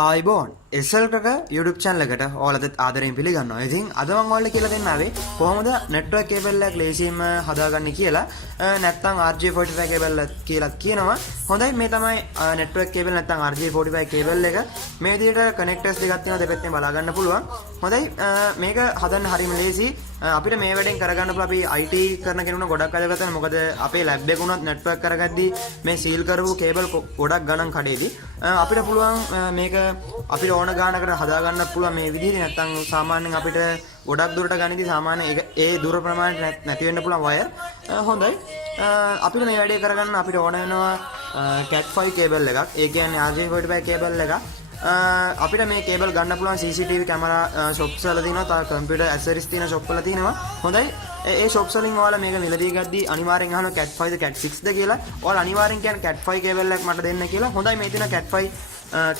ආයිබෝන් එසල්ක YouTube channel එකට ඔයාලට ආදරයෙන් පිළිගන්නවා. ඉතින් අද මම ඔයාලට කියලා දෙන්න ආවේ කොහොමද network cable එකක් ලේසියෙන්ම හදාගන්නේ කියලා. නැත්නම් RJ45 cable කියලා කියනවා. හොඳයි මේ තමයි network cable නැත්නම් RJ45 cable එක. මේ විදිහට connectors දෙකක් තියෙනවා දෙපැත්තෙන් බලා ගන්න පුළුවන්. හොඳයි මේක හදන්න හරිම ලේසි. අපිට මේ වැඩෙන් කරගන්න පුළුවන් අපි IT කරන කෙනෙකුට ගොඩක් වැදගත් වෙනවා. මොකද අපේ lab එක උනත් network කරගද්දී මේ seal කරපු cable ගොඩක් ගණන් කඩේවි. අපිට පුළුවන් මේක අපිට ඕන ගානකට හදා ගන්න පුළුවන් මේ විදිහට. නැත්නම් සාමාන්‍යයෙන් අපිට ගොඩක් දුරට ගණිතී සාමාන්‍ය ඒ දුර ප්‍රමාණයට නැති වෙන්න පුළුවන් වයර්. හොඳයි අපිට මේ වැඩේ කරගන්න අපිට ඕන වෙනවා Cat5 cable එකක්. ඒ කියන්නේ RJ45 cable එකක්. අපිට මේ කේබල් ගන්න පුළුවන් CCTV කැමරා shops වල තියෙනවා. තව computer accessories තියෙන shop වල තියෙනවා. හොඳයි ඒ shops වලින් ඔයාලා මේක මිලදී ගද්දී අනිවාර්යෙන් අහනවා Cat5ද Cat6ද කියලා. ඔයාලා අනිවාර්යෙන් කියන්නේ Cat5 cable එකක් මට දෙන්න කියලා. හොඳයි මේ තියෙන Cat5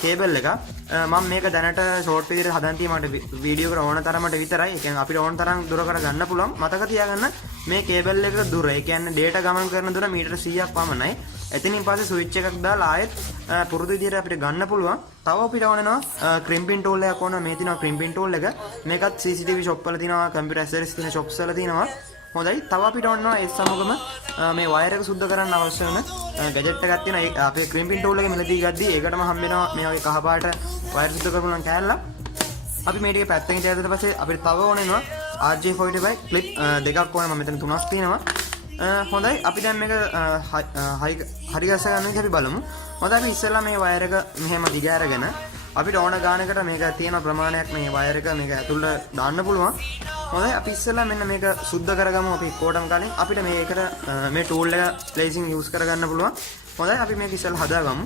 කේබල් එක මම මේක දැනට ෂෝට් විදිහට හදන් තියෙ මට වීඩියෝ එකට ඕන තරමට විතරයි. ඒ කියන්නේ අපිට ඕන තරම් දුරකට ගන්න පුළුවන්. මතක තියාගන්න මේ කේබල් එක දුර. ඒ කියන්නේ data ගමන් කරන දුර මීටර 100ක් පමණයි. එතනින් පස්සේ ස්විච් එකක් දාලා ආයෙත් පුරුදු විදිහට අපිට ගන්න පුළුවන්. තව අපිට ඕන වෙනවා crimping tool එකක් ඕන. මේ තියෙනවා crimping tool එක. මේකත් CCTV shop වල තියෙනවා, computer accessories තියෙන shops වල තියෙනවා. හොඳයි තව අපිට ඕන වෙනවා ඒ සමගම මේ වයර් එක සුද්ධ කරන්න අවශ්‍ය වෙන ගැජට් එකක් තියෙනවා. අපේ crimping tool එකේ මිලදී ගද්දී ඒකටම හම්බ වෙනවා මේ වගේ කහ පාට වයර් සුද්ධ කරපුවාන් කෑල්ලක්. අපි මේ ටික පැත්තකින් තියලා පස්සේ අපිට තව ඕන වෙනවා RJ45 clip දෙකක් ඕන. මම මෙතන තුනක් තියෙනවා. හොඳයි අපි දැන් මේක හරි ගස්ස ගන්න විදිහ අපි බලමු. හොඳයි අපි ඉස්සෙල්ලා මේ වයර් එක මෙහෙම දිග අරගෙන අපිට ඕන ගානකට මේක තියෙන ප්‍රමාණයක් මේ වයර් එක මේක ඇතුළට දාන්න පුළුවන්. හොඳයි අපි ඉස්සෙල්ලා මෙන්න මේක සුද්ධ කරගමු. අපි කොටම් කලින් අපිට මේකට මේ tool එක placing use කරගන්න පුළුවන්. හොඳයි අපි මේක ඉස්සෙල්ලා හදාගමු.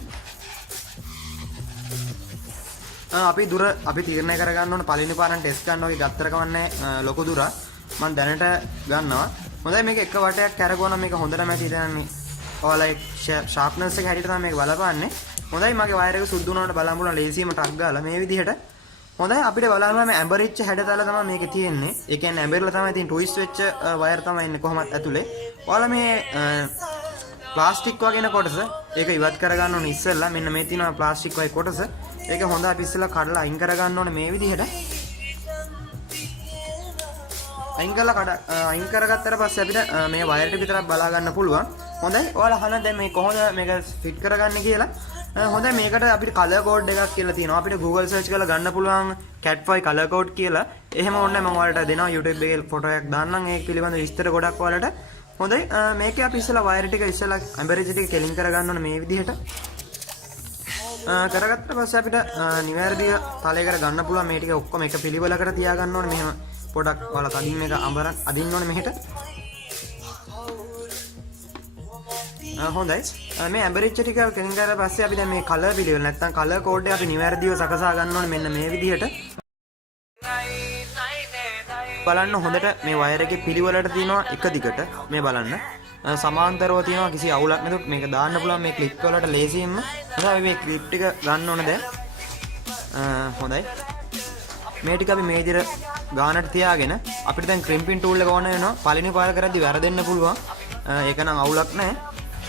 අපි දුර අපි තීරණය කරගන්න ඕන පළවෙනි පාරෙන් ටෙස්ට් ගන්න වගේ ගත්තර කවන්නේ ලොකු දුර මම දැනට ගන්නවා. හොඳයි මේක එක වටයක් කරගවන මේක හොඳටම ඇති දැනන්නේ. ඔයාලා sharpness එක හැටියට තමයි මේක බලපාන්නේ. හොඳයි මගේ වයර් එක සුද්ධ වුණාට බලන්න පුළුවන් ලේසියෙම ටක් ගාලා මේ විදිහට. හොඳයි අපිට බලන්න මේ ඇඹරිච්ච හැඩතල තමයි මේකේ තියෙන්නේ. ඒ කියන්නේ ඇඹරිලා තමයි තියෙන ට්විස්ට් වෙච්ච වයර් තමයි ඉන්නේ කොහොමද ඇතුලේ. ඔයාලා මේ ප්ලාස්ටික් වගේන කොටස ඒක ඉවත් කරගන්න ඕනේ ඉස්සෙල්ලා. මෙන්න මේ තියෙනවා ප්ලාස්ටික් වගේ කොටස. ඒක හොඳ අපි ඉස්සෙල්ලා කඩලා අයින් කරගන්න ඕනේ මේ විදිහට. අයින් කරගත්තට පස්සේ අපිට මේ වයර් එක විතරක් බලා ගන්න පුළුවන්. හොඳයි ඔයාලා අහන්න දැන් මේ කොහොමද මේක ෆිට කරගන්නේ කියලා. හොඳයි මේකට අපිට කලර් කෝඩ් එකක් කියලා තියෙනවා. අපිට Google search කරලා ගන්න පුළුවන් Cat5 color code කියලා. එහෙම ඕනේ මම ඔයාලට දෙනවා YouTube එකේ ෆොටෝ එකක් දාන්නම් ඒක පිළිබඳව විස්තර ගොඩක් ඔයාලට. හොඳයි මේකේ අපි ඉස්සෙල්ලා වයර් ටික ඉස්සෙල්ලා ඇම්බරේජ් ටික කෙලින් කරගන්න ඕනේ මේ විදිහට. කරගත්ත පස්සේ අපිට නිවැරදිව තලයකට ගන්න පුළුවන්. මේ ටික ඔක්කොම එක පිළිවෙලකට තියාගන්න ඕනේ. මෙහෙම පොඩක් ඔයාලා තදින් මේක අදින්න ඕනේ මෙහෙට. හොඳයි මේ ඇම්බරේජ් ටික කෙලින් කරලා පස්සේ අපි දැන් මේ කලර් පිළිවෙල නැත්නම් කලර් කෝඩ් එක අපි නිවැරදිව සකසා ගන්න ඕනේ මෙන්න මේ විදිහට. බලන්න හොඳට මේ වයර් එකේ පිළිවෙලට තියෙනවා එක දිගට මේ බලන්න සමාන්තරව තියෙනවා කිසි අවුලක් නැතුව මේක දාන්න පුළුවන් මේ ක්ලිප් වලට ලේසියෙන්ම. හොඳයි මේ ක්ලිප් ටික ගන්න ඕනේ දැන්. හොඳයි මේ ටික අපි මේ විදිහට ගානට තියාගෙන අපිට දැන් crimping tool එක ඕන වෙනවා. පළවෙනි පාර කරද්දි වැරදෙන්න පුළුවන්. ඒක නම් අවුලක් නැහැ.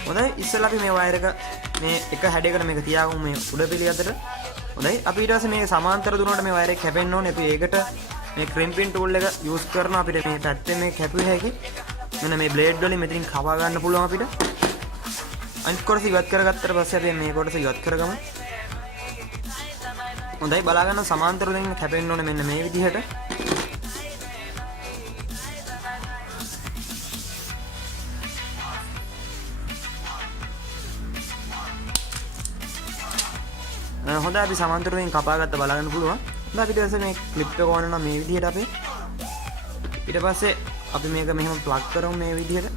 හොඳයි ඉස්සෙල්ලා අපි මේ වයර් එක මේ එක හැඩයකට මේක තියාගමු මේ උඩ පිළි අතර. හොඳයි අපි ඊට පස්සේ මේ සමාන්තර දුන්නාට මේ වයර් එක කැපෙන්න ඕනේ. අපි ඒකට මේ crimping tool එක use කරනවා. අපිට මේ පැත්තේ මේ කැපුවේ හැකි මෙන්න මේ blade වලින් මෙතනින් කපා ගන්න පුළුවන් අපිට. අනිත් කොටස ඉවත් කරගත්තට පස්සේ අපි මේ කොටස ඉවත් කරගමු. හොඳයි බලා ගන්න සමාන්තර දෙන්න කැපෙන්න ඕනේ මෙන්න මේ විදිහට. හොඳයි අපි සමාන්තර දෙන්න කපා ගත්ත බලා ගන්න පුළුවන්. හොඳයි අපිට ඊට පස්සේ මේ ක්ලිප් එක ඕන නම් මේ විදිහට අපි ඊට පස්සේ අපි මේක මෙහෙම ප්ලග් කරමු මේ විදිහට.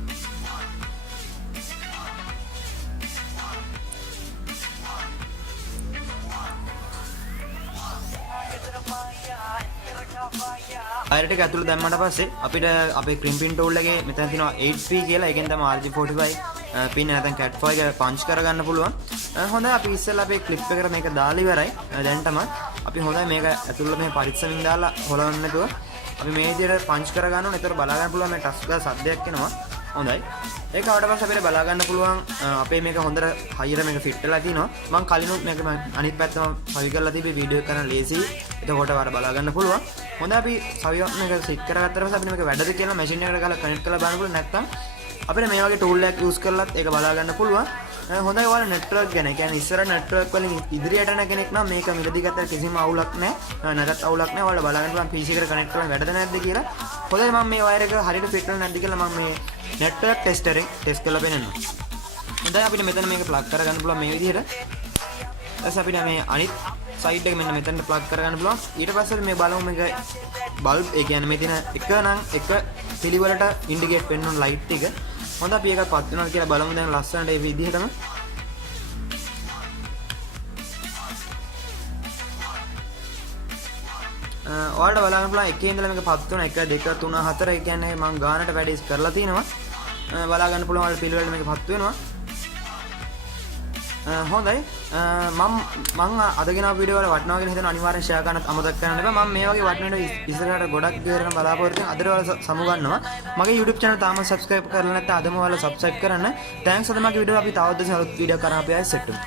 වයර් ටික ඇතුළට දැම්මට පස්සේ අපිට අපේ crimping tool එකේ මෙතන තියෙනවා 8P කියලා. ඒකෙන් තමයි RJ45 pin නැත්නම් Cat5 එක punch කරගන්න පුළුවන්. හොඳයි අපි ඉස්සෙල්ලා අපේ clip එකට මේක දාලා ඉවරයි. දැන් තමයි අපි හොඳයි මේක ඇතුළට මේ පරිස්සමින් දාලා හොලවන්න නැතුව අපි මේ විදිහට punch කරගන්න ඕනේ. ඒතර බලා ගන්න පුළුවන් මේ ටස් ගාලා සද්දයක් එනවා. හොඳයි. ඒක ආවට පස්සේ අපිට බලා ගන්න පුළුවන් අපේ මේක හොඳට හයියට මේක ෆිට වෙලා තිනවා. මම කලිනුත් මේක අනිත් පැත්තම සවි කරලා තිබේ වීඩියෝ කරන ලේසි. එතකොට ඔයාලා බලා ගන්න පුළුවන්. හොඳයි අපි සවිය මේක සෙට් කරගත්තට පස්සේ අපිට මේක වැඩද කියලා මැෂින් එකට ගාලා කනෙක්ට් කරලා බලන්න පුළුවන්. නැත්නම් අපිට මේ වගේ ටූල් එකක් යූස් කරලත් ඒක බලා ගන්න පුළුවන්. හොඳයි ඔයාලා නෙට්වර්ක් ගැන. ඒ කියන්නේ ඉස්සර නෙට්වර්ක් වලින් ඉදිරියට යන කෙනෙක් නම් මේක මිලදී ගත්තට කිසිම අවුලක් නැහැ. නැගත් අවුලක් නැහැ. ඔයාලා බලා ගන්න පුළුවන් PC එකට කනෙක්ට් කරලා වැඩද නැද්ද කියලා. හොඳයි මම මේ වයර් එක හරියට ෆිට කරලා නැද්ද කියලා මම මේ නෙට්වර්ක් ටෙස්ටර් එක ටෙස්ට් කරලා පෙන්නනවා. හොඳයි අපිට මෙතන මේක ප්ලග් කරගන්න පුළුවන් මේ විදිහට. ඊට අපිට මේ අනිත් සයිඩ් එක මෙන්න මෙතනට ප්ලග් කරගන්න පුළුවන්. ඊට පස්සේ මේ බලමු මේක බල්බ් ඒ කියන්නේ මේ තියෙන එක නම් එක පිළිවෙලට ඉන්ඩිකේට් වෙන්න ඕන ලයිට් එක. හොඳ අපි එකක් පත් වෙනවා කියලා බලමු දැන් ලස්සනට මේ විදිහටම. ඔයාලට බලන්න පුළුවන් එකේ ඉඳලා මේක පත් වෙනවා 1 2 3 4 ඒ කියන්නේ මම ගානට වැඩි කරලා තිනවා. බලා ගන්න පුළුවන් ඔයාලට පිළිවෙලට මේක පත් වෙනවා. හොඳයි මම අදගෙන වීඩියෝ වල වටනවා කියලා හිතන අනිවාර්යෙන් ෂෙයා කරන්නත් අමතක කරන්න එපා. මම මේ වගේ වටන වීඩියෝ ඉස්සරහට ගොඩක් ගේරන බලාපොරොත්තු වෙන අදට ඔයාලා සමු ගන්නවා. මගේ YouTube channel තාම subscribe කරලා නැත්නම් අදම ඔයාලා subscribe කරන්න. thanks අද මගේ වීඩියෝ අපි තවද අලුත් වීඩියෝ කරන් අපි ආයෙත් සෙට් වෙමු.